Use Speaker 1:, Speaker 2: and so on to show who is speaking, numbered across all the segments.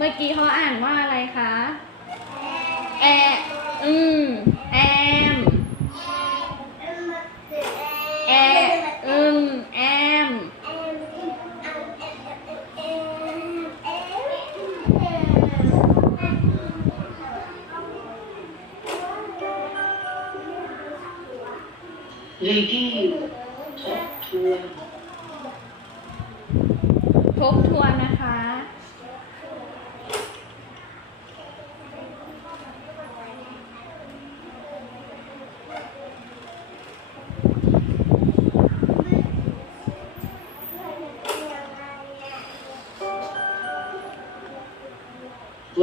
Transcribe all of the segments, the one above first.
Speaker 1: เมื่อกี้เขาอ่านว่าอะไรคะแออืมแอมแออืมแอม
Speaker 2: รีกี้
Speaker 3: ท
Speaker 1: บ
Speaker 3: ทว
Speaker 2: นท
Speaker 1: บทวน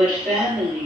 Speaker 1: family.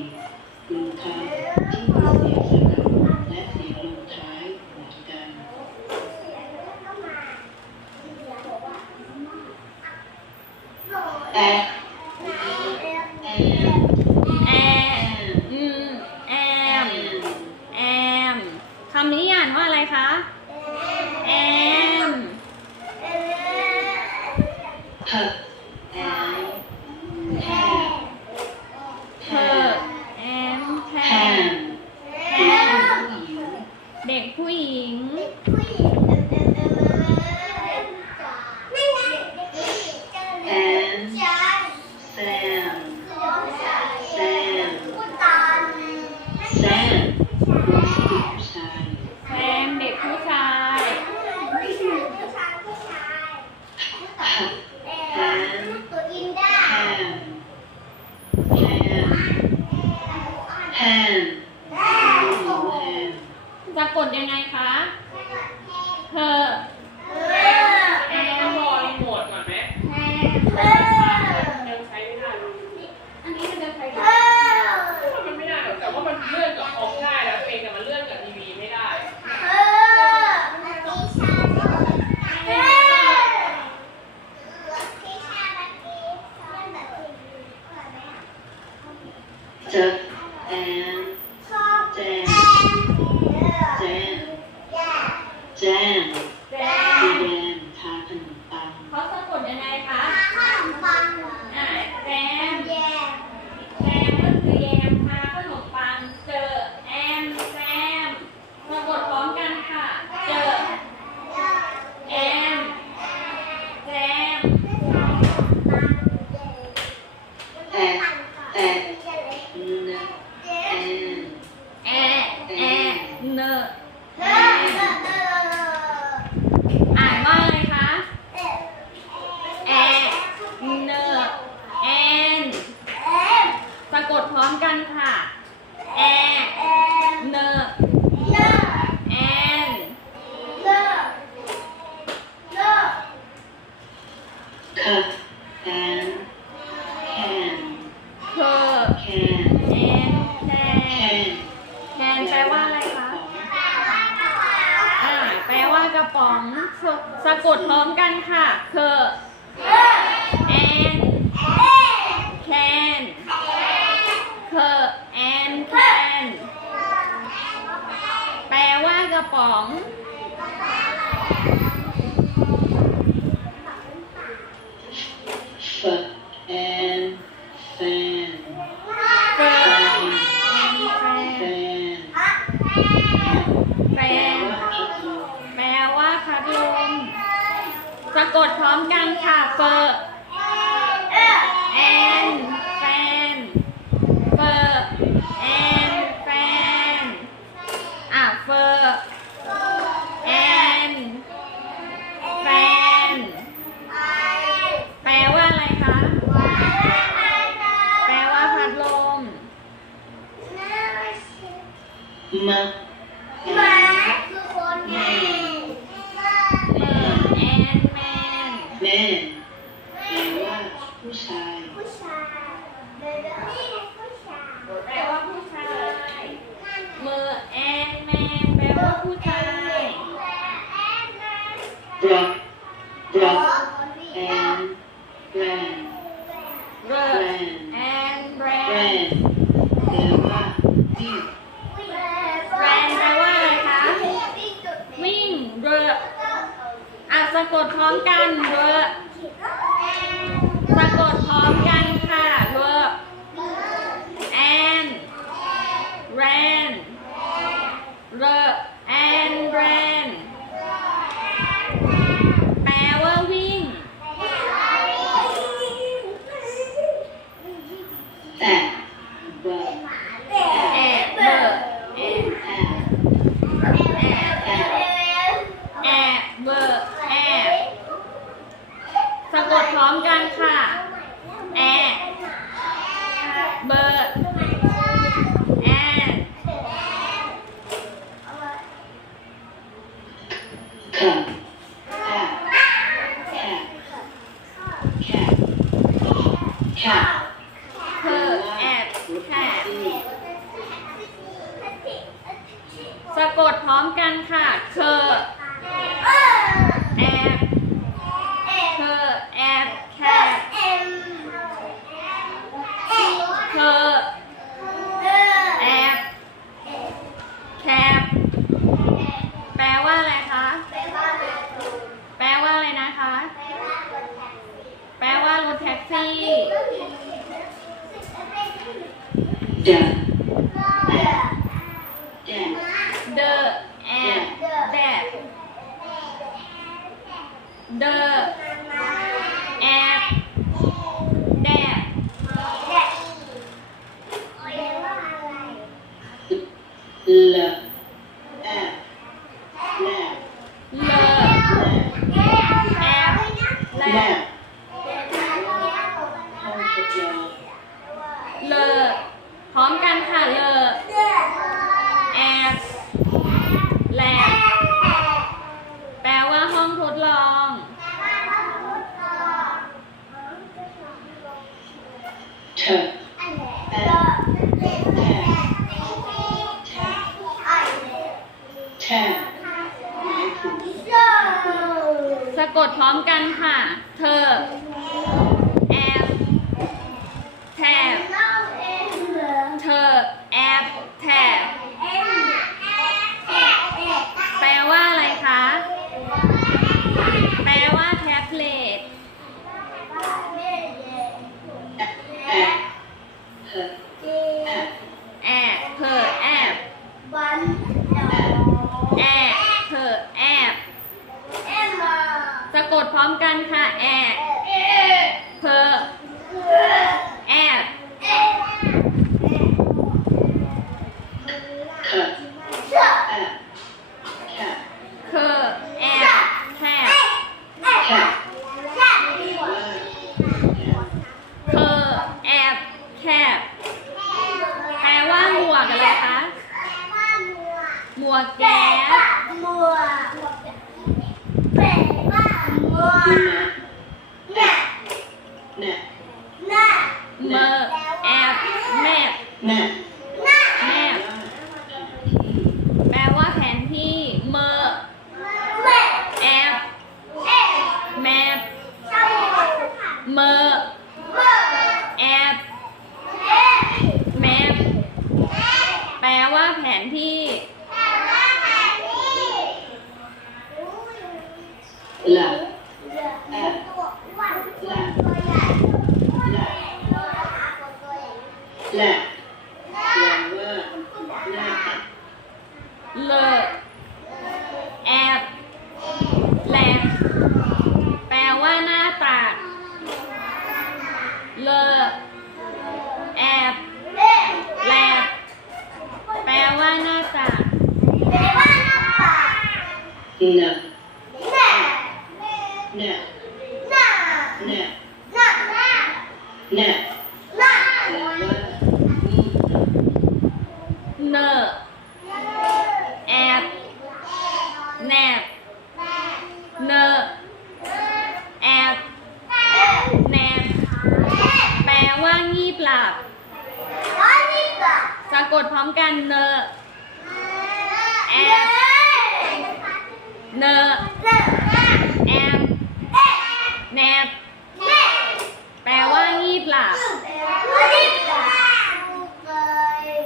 Speaker 1: Fatima that. สะกดพร้อมกันค่ะ เค
Speaker 2: อ death. mơ.
Speaker 1: เลอร์แอ
Speaker 2: บแอบ
Speaker 1: แป
Speaker 2: ลว่า
Speaker 4: ห
Speaker 1: น้าต่างห
Speaker 4: นัาหน้
Speaker 1: กหน้กหน้ก
Speaker 4: หนัก
Speaker 1: เนอร์ สะกดพร้อมกันเนอแอมเนอแอมแนบแปลว่างีบหลับ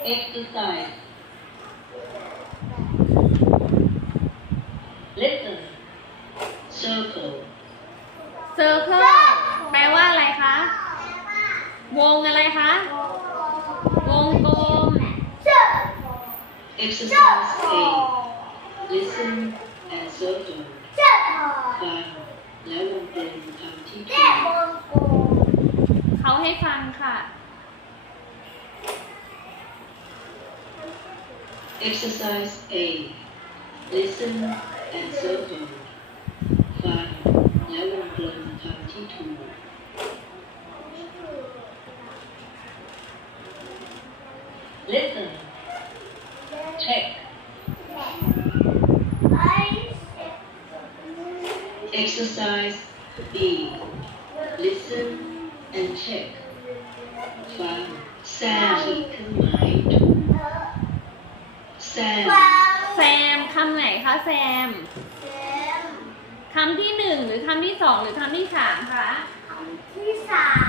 Speaker 4: เอ็
Speaker 1: กซ์ไซร์ little circle circle แปลว่าอะไรคะ วงอะไรคะ วงกล
Speaker 4: Exercise 8 Listen and circle ฟังแล้ววงกลมคำที่ถูก
Speaker 1: เขาให้ฟังค่ะ
Speaker 4: Exercise 8 Listen and circle ฟังแล้ววงกลมคำที่ถูก Listen Check.
Speaker 2: Exercise B. Listen and check. แซมอีกครื่มแซม
Speaker 1: แซมำไหนคะแซมคำที่หนึ่งหรือคำที่สองหรือคำที่สามคะ
Speaker 4: ที่สาม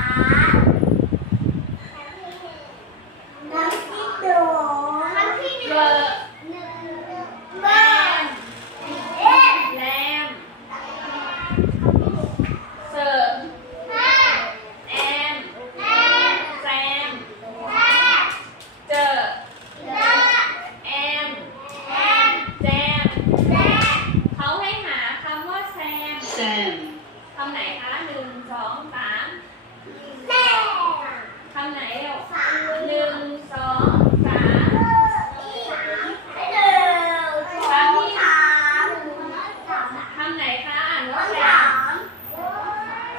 Speaker 1: ไหนคะอ่านว่าแช
Speaker 4: ม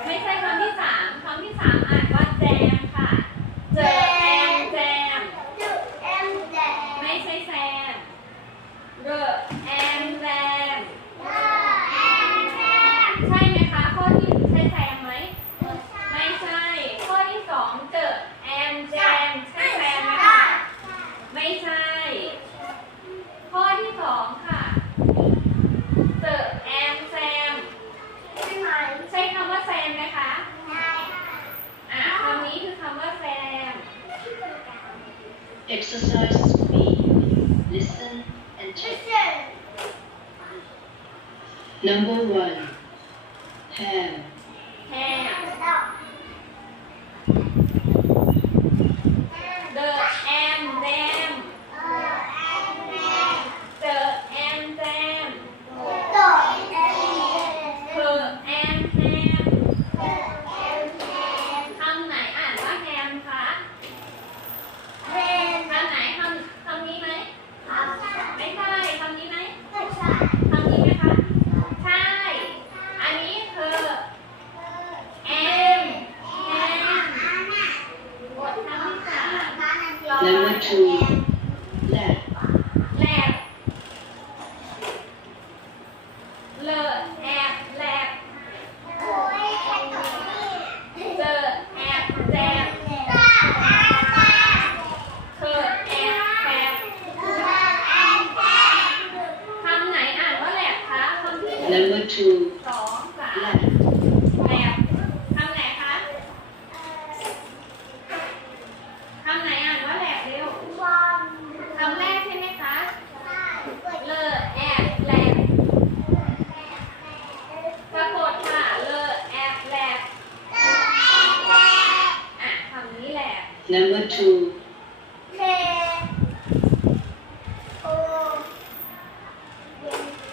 Speaker 1: ไม่ใช่คำที่สามคำที่สามอ่าน
Speaker 2: Exercise 3. Listen and check. Number
Speaker 4: 1. Have.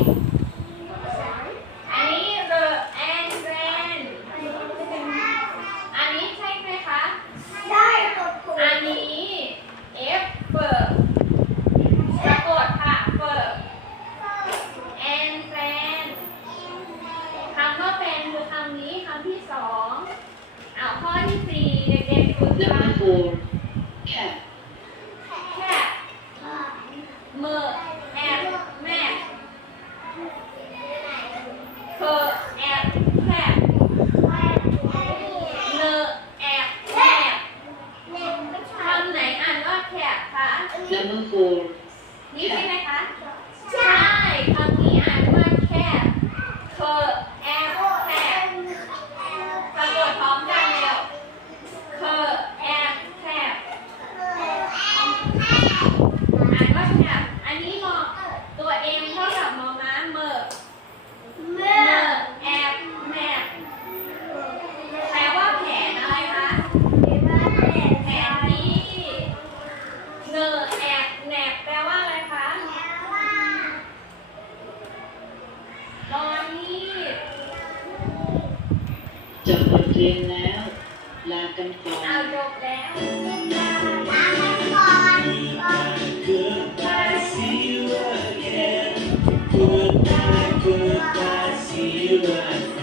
Speaker 4: Bye. you guys.